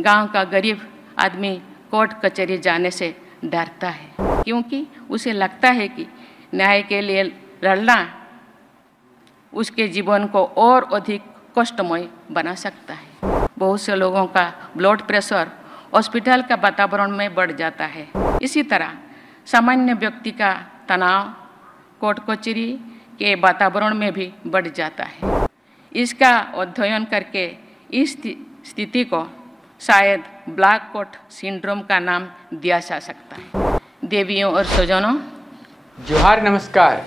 गांव का गरीब आदमी कोर्ट कचहरी जाने से डरता है, क्योंकि उसे लगता है कि न्याय के लिए लड़ना उसके जीवन को और अधिक कष्टमय बना सकता है। बहुत से लोगों का ब्लड प्रेशर हॉस्पिटल का वातावरण में बढ़ जाता है। इसी तरह सामान्य व्यक्ति का तनाव कोर्ट कचहरी के वातावरण में भी बढ़ जाता है। इसका अध्ययन करके इस स्थिति को शायद ब्लैक कोट सिंड्रोम का नाम दिया जा सकता है। देवियों और स्वजनों, जोहार, नमस्कार।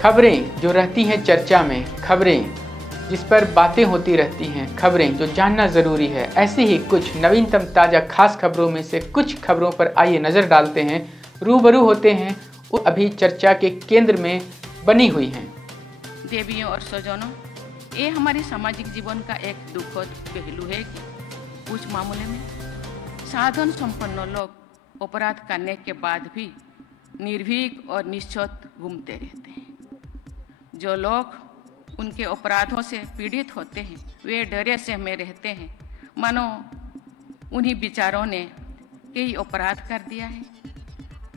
खबरें जो रहती हैं चर्चा में, खबरें जिस पर बातें होती रहती हैं, खबरें जो जानना ज़रूरी है, ऐसे ही कुछ नवीनतम ताज़ा खास खबरों में से कुछ खबरों पर आइए नज़र डालते हैं, रूबरू होते हैं वो अभी चर्चा के केंद्र में बनी हुई हैं। देवियों और स्वजनों, ये हमारे सामाजिक जीवन का एक दुखद पहलू है कि कुछ मामले में साधन संपन्न लोग अपराध करने के बाद भी निर्भीक और निश्चोत घूमते रहते हैं। जो लोग उनके अपराधों से पीड़ित होते हैं वे डरे से में रहते हैं, मानो उन्हीं विचारों ने कई अपराध कर दिया है।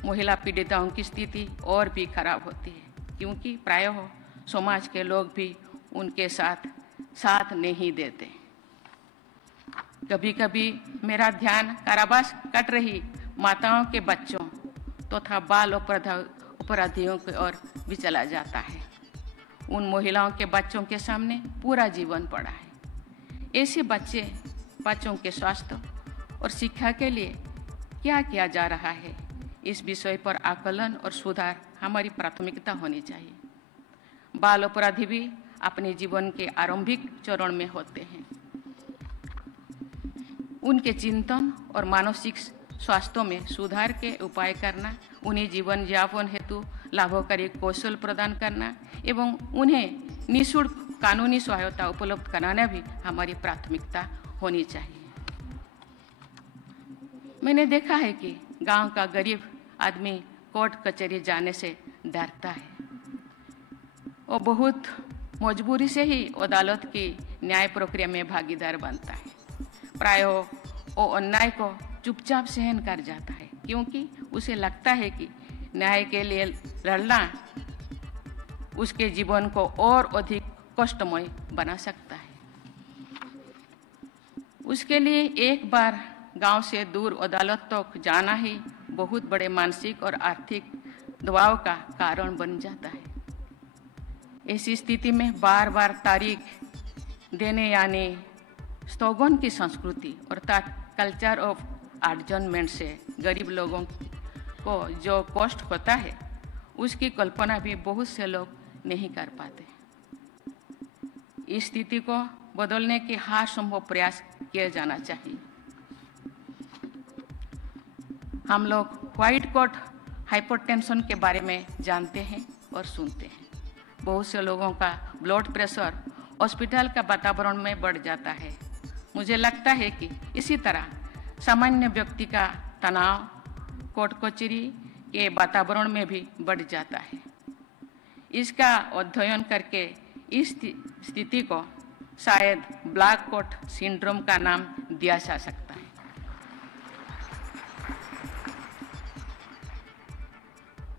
महिला पीड़िताओं की स्थिति और भी खराब होती है, क्योंकि प्रायः समाज के लोग भी उनके साथ नहीं देते। कभी कभी मेरा ध्यान कारावास कट रही माताओं के बच्चों तथा बाल अपराधियों की ओर भी चला जाता है। उन महिलाओं के बच्चों के सामने पूरा जीवन पड़ा है। ऐसे बच्चों के स्वास्थ्य और शिक्षा के लिए क्या किया जा रहा है, इस विषय पर आकलन और सुधार हमारी प्राथमिकता होनी चाहिए। बाल अपराधी भी अपने जीवन के आरंभिक चरण में होते हैं। उनके चिंतन और मानसिक स्वास्थ्य में सुधार के उपाय करना, उन्हें जीवन यापन हेतु लाभकारी कौशल प्रदान करना एवं उन्हें निःशुल्क कानूनी सहायता उपलब्ध कराना भी हमारी प्राथमिकता होनी चाहिए। मैंने देखा है कि गांव का गरीब आदमी कोर्ट कचहरी जाने से डरता है। वो बहुत मजबूरी से ही अदालत की न्याय प्रक्रिया में भागीदार बनता है। प्रायः वो अन्याय को चुपचाप सहन कर जाता है, क्योंकि उसे लगता है कि न्याय के लिए लड़ना उसके जीवन को और अधिक कष्टमय बना सकता है। उसके लिए एक बार गांव से दूर अदालत तक जाना ही बहुत बड़े मानसिक और आर्थिक दबाव का कारण बन जाता है। ऐसी स्थिति में बार बार तारीख देने यानी स्थगन की संस्कृति अर्थात कल्चर ऑफ एडजर्नमेंट से गरीब लोगों को जो कष्ट होता है उसकी कल्पना भी बहुत से लोग नहीं कर पाते। इस स्थिति को बदलने के हर संभव प्रयास किया जाना चाहिए। हम लोग व्हाइट कोट हाइपरटेंशन के बारे में जानते हैं और सुनते हैं। बहुत से लोगों का ब्लड प्रेशर हॉस्पिटल का वातावरण में बढ़ जाता है। मुझे लगता है कि इसी तरह सामान्य व्यक्ति का तनाव कोर्ट कचहरी के वातावरण में भी बढ़ जाता है। इसका अध्ययन करके इस स्थिति को शायद ब्लैक कोट सिंड्रोम का नाम दिया जा सकता है।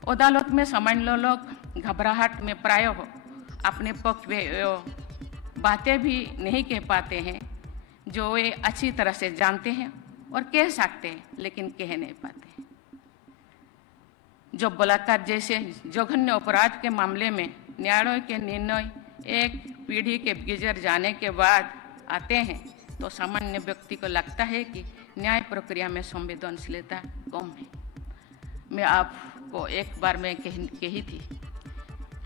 अदालत में सामान्य लोग घबराहट में प्रायः अपने पक्ष में बातें भी नहीं कह पाते हैं जो वे अच्छी तरह से जानते हैं और कह सकते हैं, लेकिन कह नहीं पाते। जो बलात्कार जैसे जघन्य अपराध के मामले में न्यायालय के निर्णय एक पीढ़ी के गुजर जाने के बाद आते हैं, तो सामान्य व्यक्ति को लगता है कि न्याय प्रक्रिया में संवेदनशीलता कम है। मैं आपको एक बार में कही थी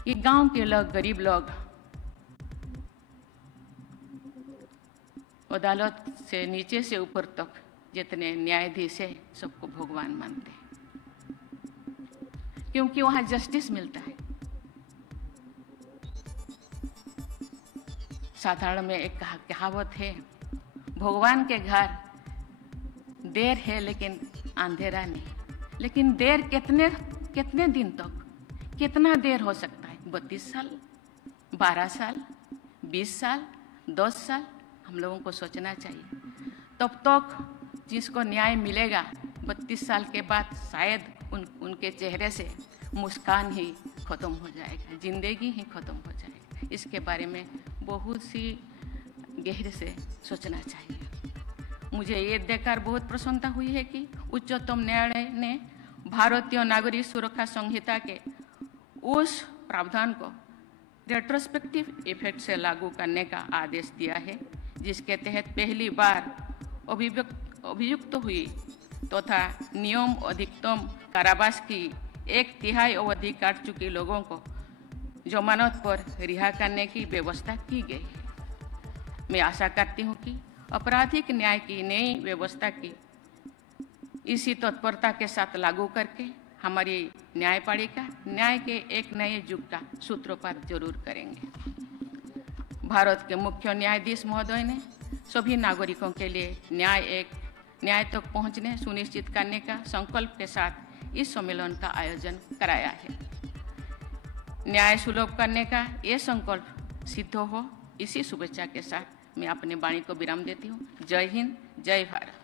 कि गांव के लोग, गरीब लोग अदालत से नीचे से ऊपर तक जितने न्यायाधीश है सबको भगवान मानते हैं, क्योंकि वहां जस्टिस मिलता है। साधारण में एक कहावत है, भगवान के घर देर है लेकिन अंधेरा नहीं। लेकिन देर कितने दिन तक, कितना देर हो सकता है? 32 साल, 12 साल, 20 साल, 10 साल? हम लोगों को सोचना चाहिए। तब तक जिसको न्याय मिलेगा 32 साल के बाद शायद उनके चेहरे से मुस्कान ही खत्म हो जाएगा, जिंदगी ही खत्म हो जाएगी। इसके बारे में बहुत सी गहरे से सोचना चाहिए। मुझे ये देखकर बहुत प्रसन्नता हुई है कि उच्चतम न्यायालय ने भारतीय नागरिक सुरक्षा संहिता के उस प्रावधान को रेट्रोस्पेक्टिव इफेक्ट से लागू करने का आदेश दिया है, जिसके तहत पहली बार अभियुक्त हुई तथा नियम अधिकतम कारावास की 1/3 अवधि काट चुके लोगों को जमानत पर रिहा करने की व्यवस्था की गई है। मैं आशा करती हूँ कि आपराधिक न्याय की नई व्यवस्था की इसी तत्परता के साथ लागू करके हमारी न्यायपालिका न्याय के एक नए युग का सूत्रपात जरूर करेंगे। भारत के मुख्य न्यायाधीश महोदय ने सभी नागरिकों के लिए न्याय तक पहुंचने सुनिश्चित करने का संकल्प के साथ इस सम्मेलन का आयोजन कराया है। न्याय सुलभ करने का ये संकल्प सिद्ध हो, इसी शुभेच्छा के साथ मैं अपनी वाणी को विराम देती हूँ। जय हिंद, जय भारत।